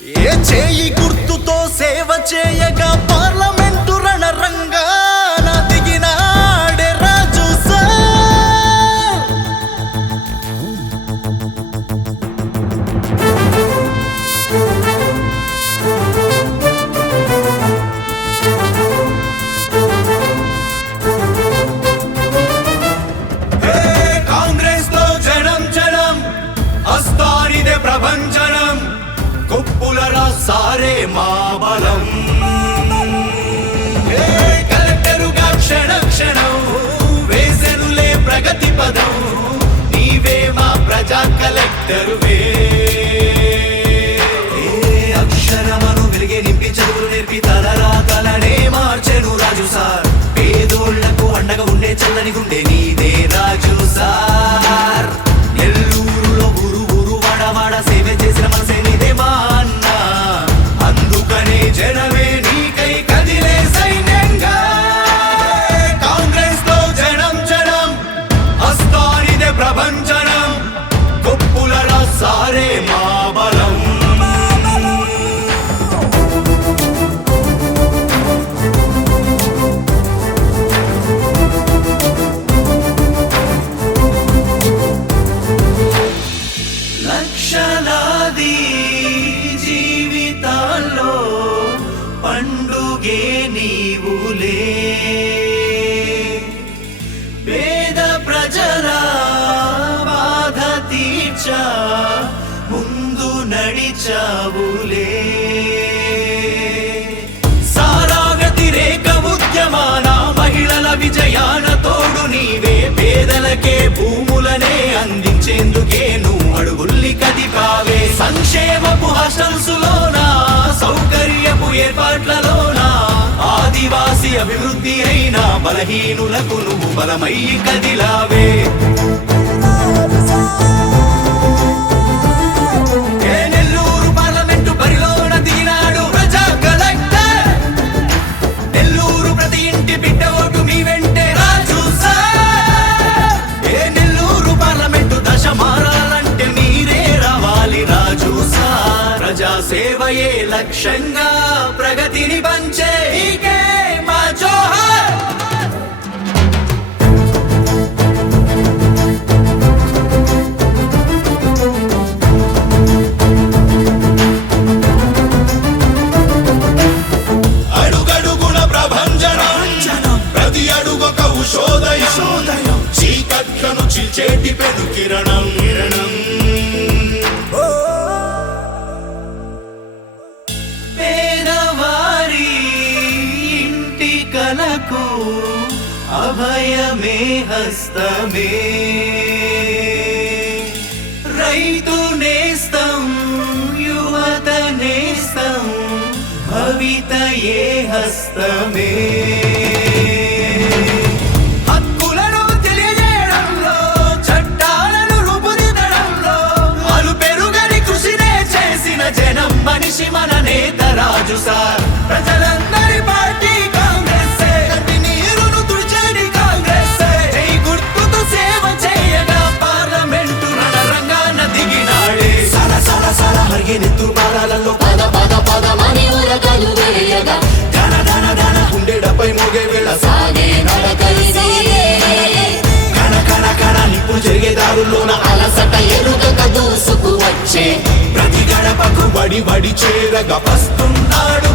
ఏ చేయి గుర్తుతో సేవ చేయగా పార్లమెంటు రణరంగాన దిగినాడే రాజు సార్. కాంగ్రెస్ లో జనం జనం అస్తానిదే ప్రభంజనం కొప్పులరా సారే మా బలం. కలెక్టరుగా క్షణ క్షణం వేసెనులే ప్రగతి పదం నీవే మా ప్రజా కలెక్టరువే. అక్షరమను వెలిగే నింపి చదువులు నేర్పి తలరాతలనే మార్చెను రాజు సార్. పేదోళ్లకు అండగా ఉండే చల్లని గుండె నీదే రాజు సార్. నెల్లూరులో ఊరు ఊరు వాడవాడ సేవ చేసిన మనసే నీదే మా అన్న. అందుకనే జనమే నీకై కదిలే సైన్యంగా. కాంగ్రెస్ లో జనం జనం హస్తానిదే ప్రభంజనం కొప్పులరా సారే మా బలం. లక్షలాది జీవితాల్లో పండుగే నీవులే. పేద ప్రజల బాధ తీర్చా ముందు నడిచావులే. సారా వ్యతిరేక ఉద్యమాన మహిళల విజయాన తోడు నీవే. పేదలకే భూములనే అందించేందుకే నువ్వు అడుగుల్ని కదిపావే. సంక్షేమపు హాస్టల్స్ లోనా సౌకర్యపు ఏర్పాట్లలోనా ఆదివాసి అభివృద్ధి అయినా బలహీనులకు నువ్వు బలమై కదిలావే. నెల్లూరు పార్లమెంటు బరిలోన దిగినాడు ప్రజా కలెక్టర్. నెల్లూరు ప్రతి ఇంటి బిడ్డ ఓటు మీ వెంటే రాజు సార్. నెల్లూరు పార్లమెంటు దశ మారాలంటే మీరే రావాలి రాజు సార్. ప్రజా సేవయే లక్ష్యంగా ప్రగతిని పంచే నీకే మా జోహార్. అడుగడుగున ప్రభంజనం ప్రతి అడుగొక ఉషోదయం చీకట్లను చీల్చేటి పెను కిరణం. పేదవారి ఇంటి కలకు అభయమే హస్తమే. రైతు నేస్తం యువత నేస్తం భవితయే హస్తమే. హక్కులను తెలియజేయడంలో చట్టాలను రూపుదిద్దడంలో అలు పెరుగని కృషినే చేసిన జనం మనిషి మన నేత రాజు సార్. ప్రజలందరి పార్టీ కాంగ్రెస్. కంటి నీరును తుడిచేది కాంగ్రెస్. జై గుర్తుతో సేవ చేయగా పార్లమెంటు రణరంగాన దిగినాడే. సల సల సల హరిగే నెత్తురు పాదాలలో పద పద పదమని ఉరకలు వేయగా ధన ధన ధన గుండెడపై మోగే వేళ సాగే నడకలిసి కణ కణ కణ నిప్పులు జరిగే దారుల్లోన అలసట ఎరుగక దూసుకు వచ్చే ప్రతి గడపకు బడి బడి చేరగా వస్తున్నాడు